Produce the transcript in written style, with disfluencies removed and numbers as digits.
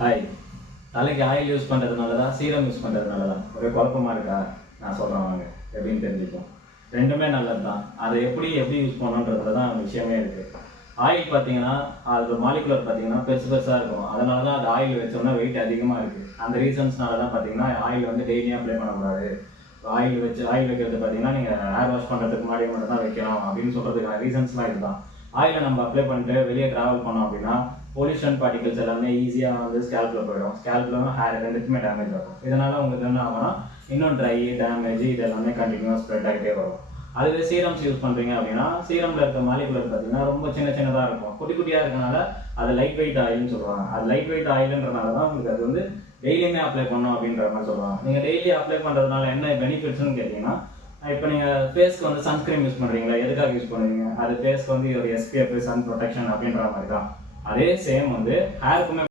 Hi. தலைக்கு oil use பண்ணுறதுனால தான் சீரம் யூஸ் பண்ணுறதுனால தான் ஒரே குழப்பமா இருக்கா? நான் சொல்கிறேன் வாங்க, எப்படின்னு தெரிஞ்சுப்போம். ரெண்டுமே நல்லது தான். அதை எப்படி யூஸ் பண்ணணுன்றதுல தான் விஷயமே இருக்குது. ஆயில் பார்த்தீங்கன்னா அது மாலிகுலர் பார்த்தீங்கன்னா பெருசு பெருசாக இருக்கும். அதனால தான் அது ஆயில் வச்சோம்னா வெயிட் அதிகமாக இருக்குது. அந்த ரீசன்ஸ்னால தான் பார்த்தீங்கன்னா ஆயில் வந்து டெய்லியும் அப்ளை பண்ணக்கூடாது. ஆயில் வைக்கிறது பார்த்தீங்கன்னா நீங்கள் ஹேர் வாஷ் பண்ணுறதுக்கு முன்னாடி மட்டும் தான் வைக்கணும் அப்படின்னு சொல்கிறதுக்கான ரீசன்ஸ்லாம் இதுதான். ஆயிலை நம்ம அப்ளை பண்ணிட்டு வெளியே ட்ராவல் பண்ணோம் அப்படின்னா பொல்யூஷன் பார்ட்டிகல்ஸ் எல்லாமே ஈஸியாக வந்து ஸ்கேல்பில் போயிடும். ஸ்கேல்பில் ஹேர் ரெண்டுக்குமே டேமேஜ் ஆகும். இதனால் உங்களுக்கு என்ன ஆகும்னா இன்னும் ட்ரை டேமேஜ் இது எல்லாமே கண்டினியூவாக ஸ்ப்ரெட் ஆகிட்டே வரும். அதுவே சீரம்ஸ் யூஸ் பண்ணுறீங்க அப்படின்னா சீரமில் இருக்க மாலிகுலர் பார்த்தீங்கன்னா ரொம்ப சின்னதாக இருக்கும். குட்டி குட்டியாக இருக்கனால அது லைட் வெயிட் ஆயில்னு சொல்லுவாங்க. அது லைட் வெயிட் ஆயில்ன்றனால தான் உங்களுக்கு அது வந்து டெய்லியுமே அப்ளை பண்ணணும் அப்படின்ற மாதிரி சொல்லுவாங்க. நீங்கள் டெய்லி அப்ளை பண்ணுறதுனால என்ன பெனிஃபிட்ஸ்னு கேட்டிங்கன்னா, இப்போ நீங்கள் ஃபேஸ்க்கு வந்து சன்ஸ்கிரீன் யூஸ் பண்ணுறீங்களா, எதுக்காக யூஸ் பண்ணுவீங்க? அது ஃபேஸ்க்கு வந்து ஒரு SPF சன் ப்ரொடெக்ஷன் அப்படின்ற மாதிரி தான். அதே சேம் வந்து ஹேருக்குமே